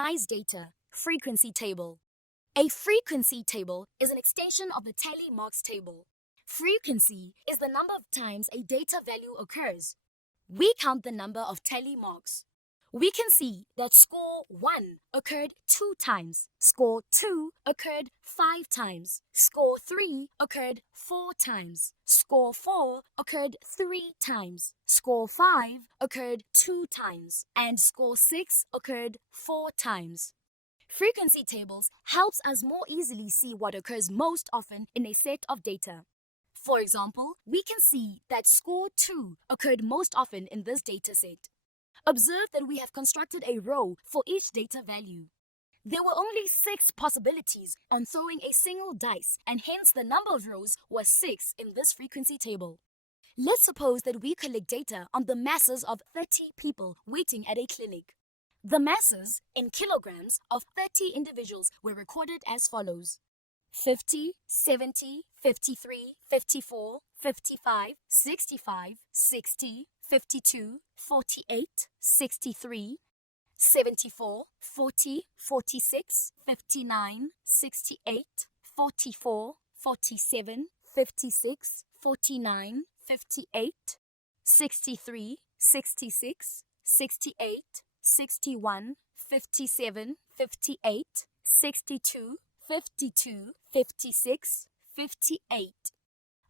organize data, frequency table. A frequency table is an extension of the tally marks table. Frequency is the number of times a data value occurs. We count the number of tally marks. We can see that score 1 occurred 2 times, score 2 occurred 5 times, score 3 occurred 4 times, score 4 occurred 3 times, score 5 occurred 2 times, and score 6 occurred 4 times. Frequency tables helps us more easily see what occurs most often in a set of data. For example, we can see that score 2 occurred most often in this data set. Observe that we have constructed a row for each data value. There were only 6 possibilities on throwing a single dice, and hence the number of rows was 6 in this frequency table. Let's suppose that we collect data on the masses of 30 people waiting at a clinic. The masses in kilograms of 30 individuals were recorded as follows: 50, 70, 53, 54, 55, 65, 60, 52, 48, 63, 74, 40, 46, 59, 68, 44, 47, 56, 49, 58, 63, 66, 68, 61, 57, 58, 62, 52, 56, 58.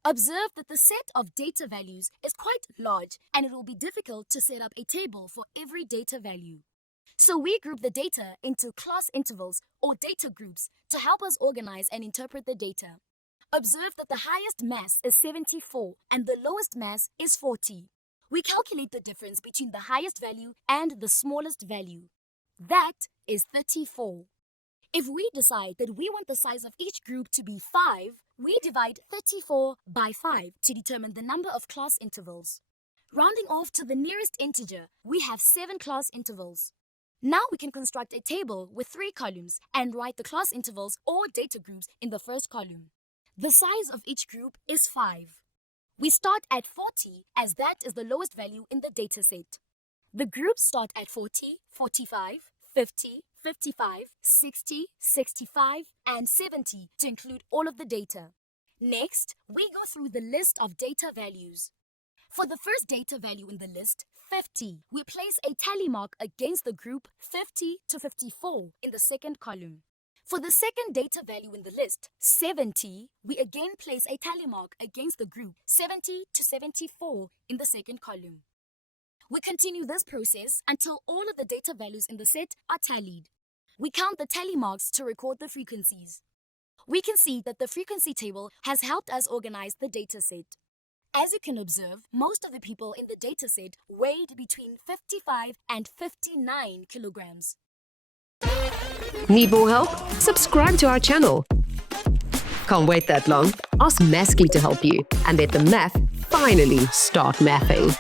Observe that the set of data values is quite large and it will be difficult to set up a table for every data value. So we group the data into class intervals or data groups to help us organize and interpret the data. Observe that the highest mass is 74 and the lowest mass is 40. We calculate the difference between the highest value and the smallest value. That is 34. If we decide that we want the size of each group to be 5, we divide 34 by 5 to determine the number of class intervals. Rounding off to the nearest integer, we have 7 class intervals. Now we can construct a table with 3 columns and write the class intervals or data groups in the first column. The size of each group is 5. We start at 40 as that is the lowest value in the data set. The groups start at 40, 45, 50, 55, 60, 65, and 70 to include all of the data. Next, we go through the list of data values. For the first data value in the list, 50, we place a tally mark against the group 50 to 54 in the second column. For the second data value in the list, 70, we again place a tally mark against the group 70 to 74 in the second column. We continue this process until all of the data values in the set are tallied. We count the tally marks to record the frequencies. We can see that the frequency table has helped us organize the data set. As you can observe, most of the people in the data set weighed between 55 and 59 kilograms. Need more help? Subscribe to our channel. Can't wait that long? Ask Maskly to help you and let the math finally start mathing.